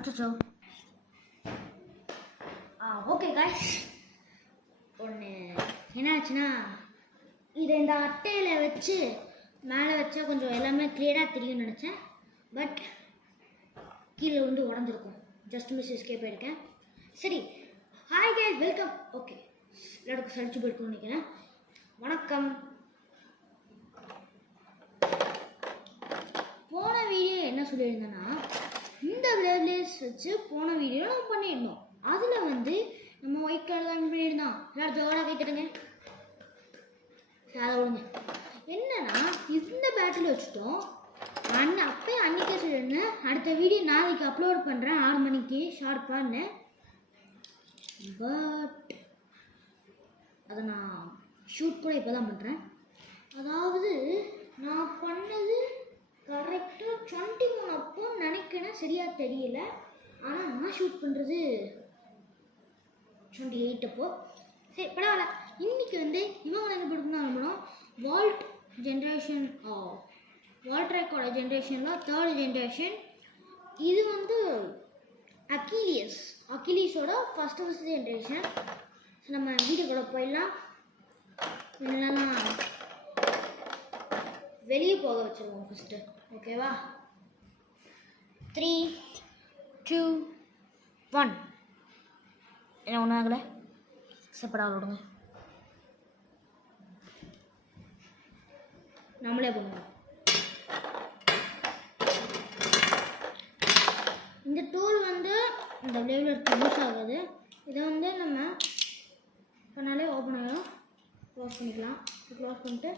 அச்சோ. Okay guys, ஒன்று என்ன ஆச்சுன்னா, இதை இந்த அட்டையில் வச்சு மேலே வச்சா கொஞ்சம் எல்லாமே கிளியராக தெரியும்னு நினச்சேன். பட் கீழே வந்து உடஞ்சிருக்கும். ஜஸ்ட் மிஸ் எஸ்கேப் ஆகிருக்கேன். சரி, ஹாய் காய்ஸ், வெல்கம். ஓகே, எல்லாருக்கும் சளிச்சு போயிருக்கும்னு நினைக்கிறேன். வணக்கம். போன வீடியோ என்ன சொல்லியிருந்தேன்னா, இந்த பிளேலிஸ்ட் வச்சு போன வீடியோ நம்ம பண்ணியிருந்தோம். அதில் வந்து நம்ம ஒயிட் கலர் தான் பண்ணியிருந்தோம். எல்லாரும் ஜோராக கைத்தட்டுங்க. அதை விடுங்க. என்னன்னா, இந்த பேட்டில் வச்சுட்டோம். அப்போ அன்றைக்கே சொல்லியிருந்தேன், அடுத்த வீடியோ நாளைக்கு அப்லோட் பண்ணுறேன் 6 மணிக்கு ஷார்ப்பான்னு. பட் அதை நான் ஷூட் கூட இப்போ தான் பண்ணுறேன். அதாவது நான் பண்ணது கரெக்டாக 21 அப்போ நினைக்கிறேன், சரியாக தெரியல. ஆனால் நான் ஷூட் பண்ணுறது 28 அப்போ. சரி, பரவாயில்ல. இன்றைக்கி வந்து இவங்க என்ன கொடுக்கணும் நம்பணும். வால்ட்ரேக்கோட ஜென்ரேஷனில் 3rd ஜென்ரேஷன். இது வந்து அக்கிலீஸோட ஃபஸ்ட் ஜென்ரேஷன். நம்ம வீடியோக்குள்ள போயிடலாம். என்னென்னா வெளியே போக வச்சுருவோம் ஃபஸ்ட்டு. ஓகேவா? 3, 2, 1. என்ன ஒன்றும் ஆகலை, செப்படாக விடுங்க. நம்மளே பண்ணுவோம். இந்த டூல் வந்து இந்த லேபிள் யூஸ் ஆகுது. இதை வந்து நம்ம பண்ணாலே ஓப்பன் ஆகிடும். க்ளோஸ் பண்ணிக்கலாம். க்ளோஸ் பண்ணிட்டு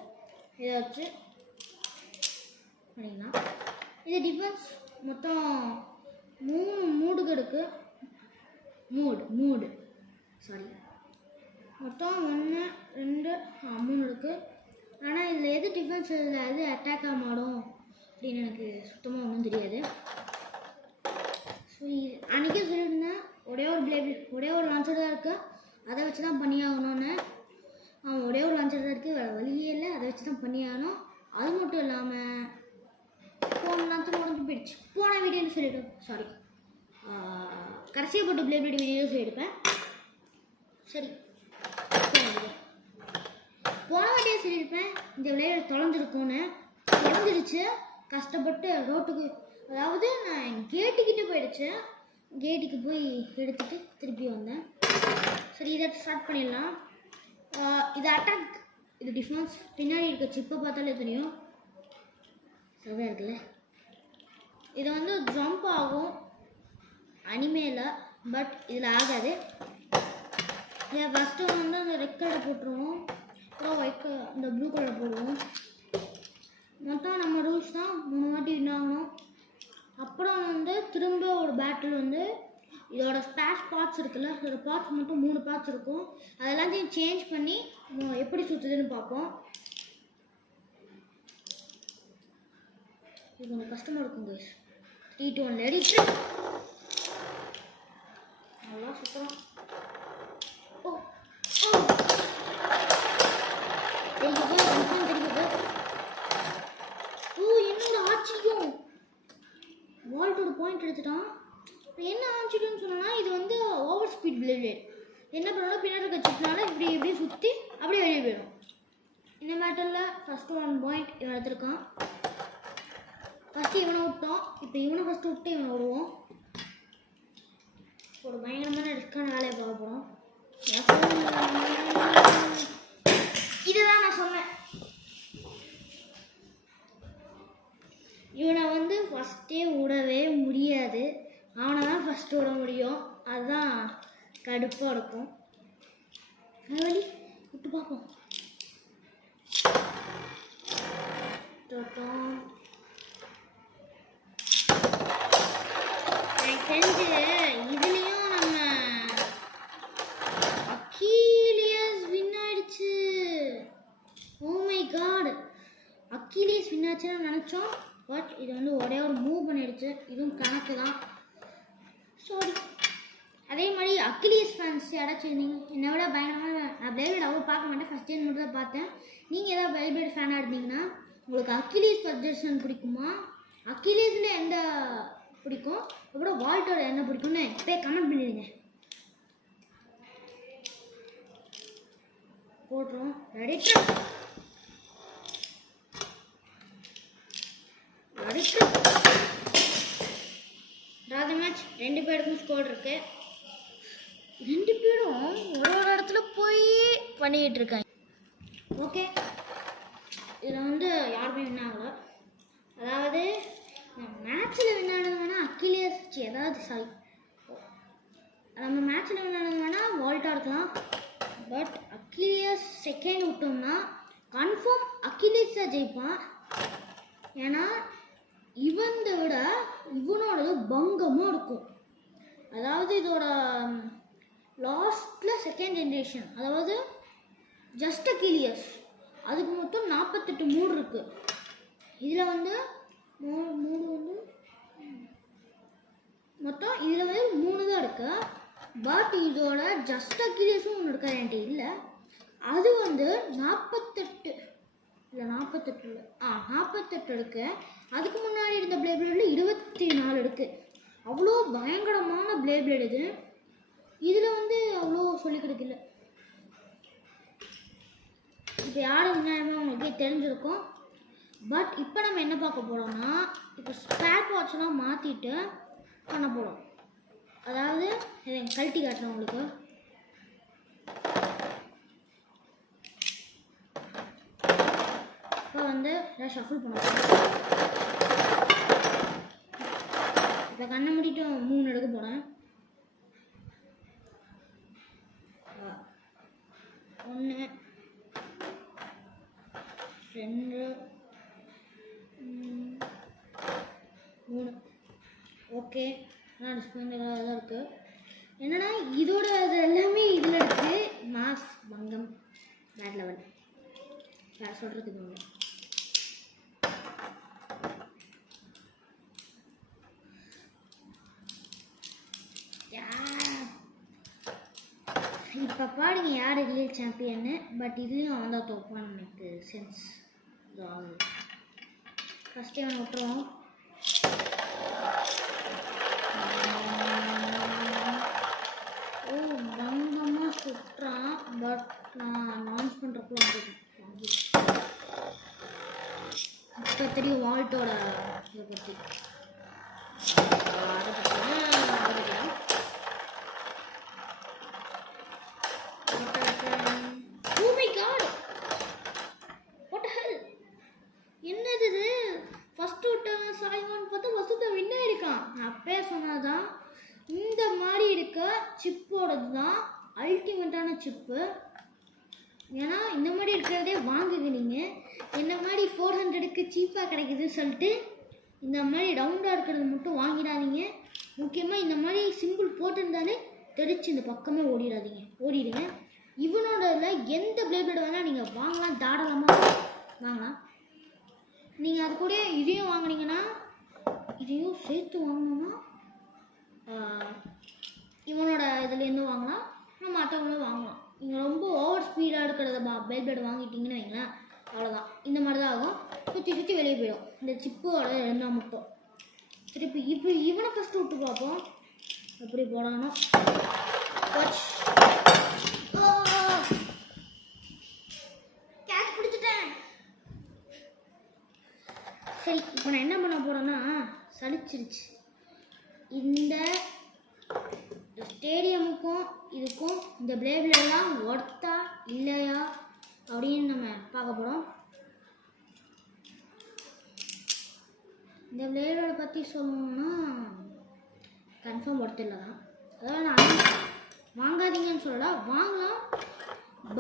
இதை வச்சு பண்ணிக்கலாம். இது டிஃபென்ஸ் மொத்தம் 3 மூடுக்கு இருக்குது. மூடு சாரி, மொத்தம் 1, 2, 3 இருக்குது. ஆனால் இதில் எது டிஃபென்ஸ், இதில் எது அட்டாக்காக மாடும் அப்படின்னு எனக்கு சுத்தமாக ஒன்றும் தெரியாது. ஸோ அன்றைக்கே சொல்லியிருந்தேன், ஒரே ஒரு லான்ச்சர் தான் இருக்குது, அதை வச்சு தான் பண்ணியாகணும்னு. ஒரே ஒரு லான்ச்சர் தான் இருக்குது, வேறு வழியே இல்லை, அதை வச்சு தான் பண்ணியாகணும். அது மட்டும் இல்லாமல் போன லான்ச்சர் உடஞ்சி போயிடுச்சு. போன வீடியோன்னு சொல்லிவிடும், சாரி, கடைசியாக போட்டு பிளேட் வீடியோ சொல்லியிருப்பேன். சரி, போன வீடியோ சொல்லியிருப்பேன் இந்த விளையாட தொலைஞ்சிருச்சு. கஷ்டப்பட்டு ரோட்டுக்கு, அதாவது நான் கேட்டுக்கிட்டு போயிடுச்சு. கேட்டுக்கு போய் எடுத்துகிட்டு திருப்பி வந்தேன். சரி, இதை ஸ்டார்ட் பண்ணிடலாம். இது அட்டாக், இது டிஃபென்ஸ். பின்னாடி இருக்க சிப்பை பார்த்தாலே தெரியும், சரியாக இருக்குல்ல. இது வந்து ஜம்ப் ஆகும் அனிமேல, பட் இதில் ஆகாது. இதில் ஃபஸ்ட்டு வந்து அந்த ரெட் கலர் போட்டுருவோம், அப்புறம் ஒயிட் கலர், இந்த ப்ளூ கலர் போடுவோம். மொத்தம் நம்ம ரூல்ஸ் தான் 3 வாட்டி வின் ஆகணும். அப்புறம் வந்து திரும்ப ஒரு பேட்டில் வந்து இதோட ஸ்பேஷ் பார்ட்ஸ் இருக்குல்ல, இதோட பார்ட்ஸ் மட்டும் 3 பார்ட்ஸ் இருக்கும். அதெல்லாத்தையும் சேஞ்ச் பண்ணி எப்படி சுற்றுதுன்னு பார்ப்போம். இது கொஞ்சம் கஷ்டமாக இருக்கும் கைஸ். 3, 2, 1 ரெடி. நல்லா சுத்தலாம். என்னோட ஆட்சியும் வால்ட்டோட பாயிண்ட் எடுத்துட்டான். என்ன ஆச்சுன்னு சொன்னா, இது வந்து ஓவர் ஸ்பீட் பிளேட். என்ன பண்ணாலும் பின்னாடி இருக்க சிப்னால இப்படி சுற்றி அப்படியே வெளியே போயிடும். இந்த மேட்டரில் ஃபஸ்ட்டு 1 பாயிண்ட் இவன் எடுத்துருக்கான். ஃபஸ்ட்டு இவனை விட்டோம், இப்போ இவனை ஃபஸ்ட்டு விட்டு இவனை விடுவோம். ஒரு பயங்கரமான ரிஸ்கான வேலையை பார்க்க போகிறோம். இதுதான் நான் சொன்னேன், இவனை வந்து ஃபஸ்ட்டே விடவே முடியாது. அவனை தான் ஃபஸ்ட்டு விட முடியும். அதுதான் கடுப்பாக இருக்கும். வழி விட்டு பார்ப்போம். எனக்கு தெரிஞ்சு இதுலேயும் நம்ம அக்கிலியஸ் வின் ஆயிடுச்சு. ஓ மை காட், அக்கிலியஸ் வின் ஆச்சுன்னு நினச்சோம். பட் இது வந்து ஒரே ஒரு மூவ் பண்ணிடுச்சு. இதுவும் கணக்கு தான், சாரி. அதே மாதிரி அக்கிலியஸ் ஃபேன்ஸ் யாராச்சும் இருந்தீங்க, என்னை விட பயங்கரமாக, நான் பெல்பிளேட் அவ்வளோ பார்க்க மாட்டேன், ஃபஸ்ட் டைம் மட்டும் தான் பார்த்தேன். நீங்கள் ஏதாவது பெல்பிளேட் ஃபேனாக இருந்தீங்கன்னா உங்களுக்கு அக்கிலியஸ் சஜஷன் பிடிக்குமா? அக்கிலியஸில் எந்த பிடிக்கும், அப்புறம் வால்டோட என்ன பிடிக்கும்னு போய் கமெண்ட் பண்ணிடுங்க. போடுறோம். ரெடி ராத மேட்ச் 2 பேருக்கும் ஸ்கோர் இருக்கு. 2 பேரும் ஒரு இடத்துல போய் பண்ணிக்கிட்டு இருக்காங்க. ஓகே, இதில் வந்து யாருமே வின் ஆகல. அதாவது மேட்ச்சில் வின் ஆனது வேணால் அக்கிலியஸ் நம்ம மேட்ச்சில் வின் ஆனது வேணால் வால்ட்டாக இருக்கலாம். பட் அக்கிலியஸ் செகண்ட் விட்டோம்னா கன்ஃபார்ம் அக்கிலியஸ் தான் ஜெயிப்பான். ஏன்னா இவனை விட இவனோடது பங்கமாக இருக்கும். அதாவது இதோட லாஸ்ட்டில் செகண்ட் ஜென்ரேஷன், அதாவது ஜஸ்ட் அக்கிலியஸ், அதுக்கு மொத்தம் 48 மூடு இருக்குது. இதில் வந்து மூணு வந்து மொத்தம் இதில் வந்து 3 தான் இருக்குது. பட் இதோட ஜஸ்ட் அக்கிலியஸும் ஒன்று இருக்கா என்கிட்ட இல்லை. அது வந்து 48 இருக்குது. அதுக்கு முன்னாடி இருந்த பிளேட் 24 இருக்குது. அவ்வளோ பயங்கரமான பிளேட் இது. இதில் வந்து அவ்வளோ சொல்லிக் கொடுக்கல. இப்போ யாரும் உண்மையுமே உங்களுக்கே தெரிஞ்சிருக்கும். பட் இப்போ நம்ம என்ன பார்க்க போகிறோம்னா, இப்போ ஸ்பேர் வாட்ச்லாம் மாற்றிட்டு பண்ண போகிறோம். அதாவது இதை கழட்டி காட்டுறேன் உங்களுக்கு. இப்போ வந்து ஷஃபிள் பண்ண போகிறோம். இப்போ கண்ணை மூடிட்டு 3 எடுக்க போகிறேன். 1 2 3. ஓகே, ஆனால் டிஸ்பிளேல தான் இருக்குது. என்னன்னா இதோட அது எல்லாமே இதில் இருக்குது. மாஸ் பங்கம் பேட் லெவல் வேறு சொல்கிறதுக்கு ஒன்று. இப்போ பாருங்க யார் ரியல் சாம்பியன்னு. பட் இதுலேயும் அவன் தான் தோப்பான்னு எனக்கு சென்ஸ் ஆகுது. ஃபஸ்ட்டே அவனை விட்டுருவோம். பங்கமாக சுட்டுறான். பட் நான் அனௌன்ஸ் பண்ணுறப்போ இப்போ தெரியும் வால்ட்டோட இதை பற்றி. அதை பற்றிலாம் என்னது இது? ஃபஸ்ட்டு விட்டவன் சாய்வான்னு பார்த்தா ஃபஸ்ட்டு வின் ஆகிருக்கான். அப்பே சொன்னாதான் இந்த மாதிரி இருக்க சிப்போடது தான் அல்டிமேட்டான சிப்பு. ஏன்னா இந்த மாதிரி இருக்கிறதே வாங்குங்க. நீங்கள் என்ன மாதிரி 400க்கு சீப்பாக கிடைக்குதுன்னு சொல்லிட்டு இந்த மாதிரி ரவுண்டாக இருக்கிறது மட்டும் வாங்கிடாதீங்க. முக்கியமாக இந்த மாதிரி சிம்பிள் போட்டிருந்தாலே தெரிச்சு இந்த பக்கமே ஓடிடுங்க. இவனோட எந்த பிளேபிளேட் வேணால் நீங்கள் வாங்கலாம், தாராளமாக வாங்கலாம். நீங்கள் அது கூட இதையும் வாங்கினீங்கன்னா, இதையும் சேர்த்து வாங்கினோன்னா இவனோட இதுலேருந்து வாங்கலாம், நம்ம மற்றவங்களும் வாங்கலாம். நீங்கள் ரொம்ப ஓவர் ஸ்பீடாக இருக்கிறத பிளேட் வாங்கிட்டீங்கன்னு வைங்களேன், அவ்வளோதான். இந்த மாதிரி தான் ஆகும். சுற்றி வெளியே போயிடும் இந்த சிப்போட இருந்தால் மட்டும். திருப்பி இப்போ இவனை ஃபஸ்ட்டு விட்டு பார்ப்போம் எப்படி போடானோ. கேட்ச் பிடிச்சிட்டேன். சரி, இப்போ நான் என்ன பண்ண போகிறேன்னா, சலிச்சிருச்சு. இந்த ஸ்டேடியமுக்கும் இதுக்கும் இந்த பிளேட்லாம் ஒர்த்தா இல்லையா அப்படின்னு நம்ம பார்க்க போகிறோம். இந்த பிளேடோட பற்றி சொல்லணும்னா கன்ஃபார்ம் ஒர்த்து இல்லை தான். அதாவது நான் வாங்காதீங்கன்னு சொல்லலாம், வாங்கலாம்.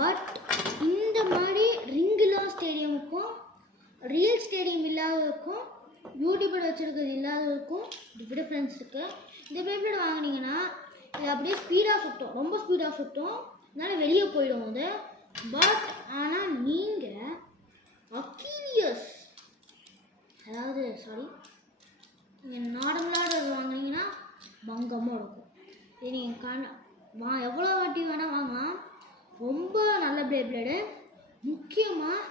பட் இந்த மாதிரி ரிங்கிலா ஸ்டேடியமுக்கும் ரியல் ஸ்டேடியம் இல்லாததுக்கும் யூடியூபில் வச்சுருக்கிறது இல்லாததுக்கும் டிஃப்ரென்ஸ் இருக்குது. இந்த பிளேட் வாங்கினீங்கன்னா இது அப்படியே ஸ்பீடாக சுற்றும், ரொம்ப ஸ்பீடாக சுற்றும், அதனால் வெளியே போயிடும் அது. பட் ஆனால் நீங்கள் அக்கிலியஸ், அதாவது நீங்கள் நார்மலாக வாங்கினீங்கன்னா பங்கமாக இருக்கும். இது நீங்கள் எவ்வளோ வாட்டி வேணால் வாங்கலாம். ரொம்ப நல்ல பிளேடு. முக்கியமாக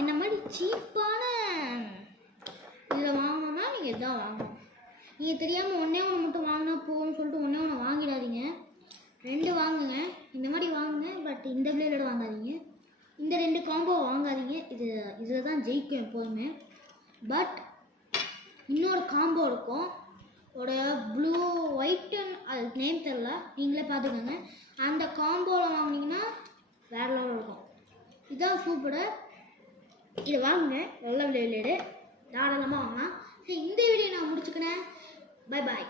இந்த மாதிரி சீப்பான இதில் வாங்கணும்னா நீங்கள் இதான் வாங்கணும். நீங்கள் தெரியாமல் ஒன்றே ஒன்று மட்டும் வாங்கினா போகும்னு சொல்லிட்டு ஒன்றே ஒன்று வாங்கிடாதீங்க. 2 வாங்குங்க. இந்த மாதிரி வாங்குங்க. பட் இந்த பிளேடோட வாங்காதீங்க. இந்த 2 காம்போ வாங்காதீங்க. இதில் தான் ஜெயிக்கும் எப்போதுமே. பட் இன்னொரு காம்போ இருக்கும். ப்ளூ ஒயிட் அது நேம் தெரில, நீங்களே பார்த்துக்கோங்க. அந்த காம்போவில் வாங்கினீங்கன்னா வேறு லெவலில் இருக்கும். இதுதான் சூப்பரு. இதை வாங்குங்க. நல்ல விளையாடு தாராளமாக வாங்கலாம். சரி, இந்த வீடியோ நான் முடிச்சுக்கிறேன். Bye bye.